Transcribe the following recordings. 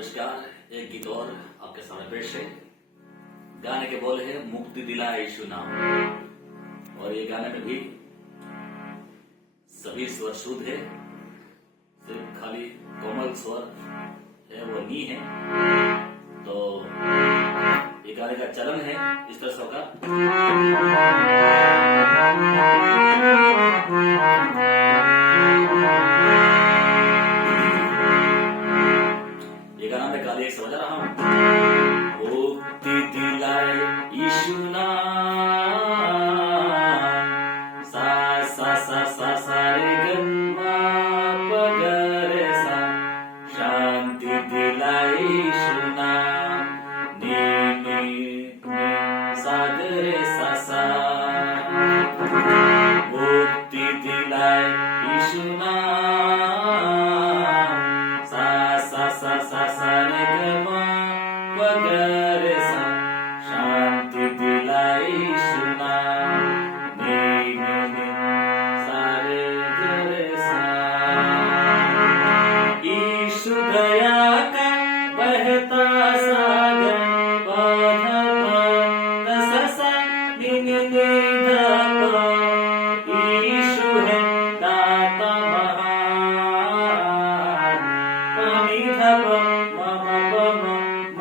नमस्कार। एक गीत और आपके सामने पेश है। गाने के बोल है मुक्ति दिलाए यीशु नाम। और ये गाने में भी सभी स्वर शुद्ध है, सिर्फ खाली कोमल स्वर है वो नी है। तो ये गाने का चलन है इस तरह से होगा। ये गाना मैं काली एक समझ रहा हूं। मुक्ति दिलाए यीशु नाम, सा सा सा सा सा रे ग मा प ग रे सा, शांति दिलाए यीशु नाम, नी नी नी सा ग रे सा सा। मुक्ति दिलाए यीशु नाम, सा सा सा सा सा रे ग मा प ग रे सा, शांति दिलाए यीशु नाम, नी नी नी सा रे ग रे सा। यीशु दया का बहता सागर, प ध प द स सा नि नि नि ध प। यीशु है दाता महान, प नि ध प म म प म म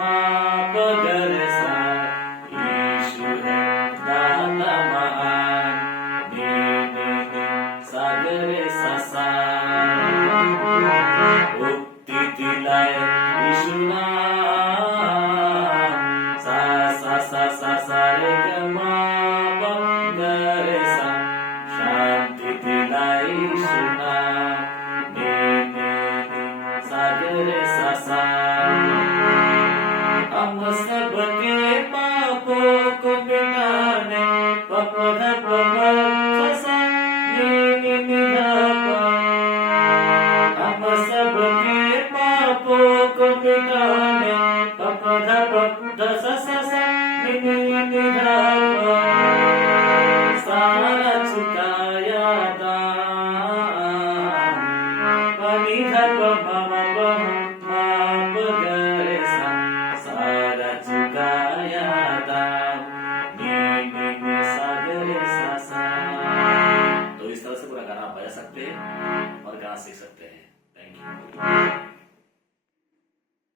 प ग रे सा। यीशु है दाता महान, नि नि नि सा ग रे सा सा। मुक्ति दिलाए यीशु नाम,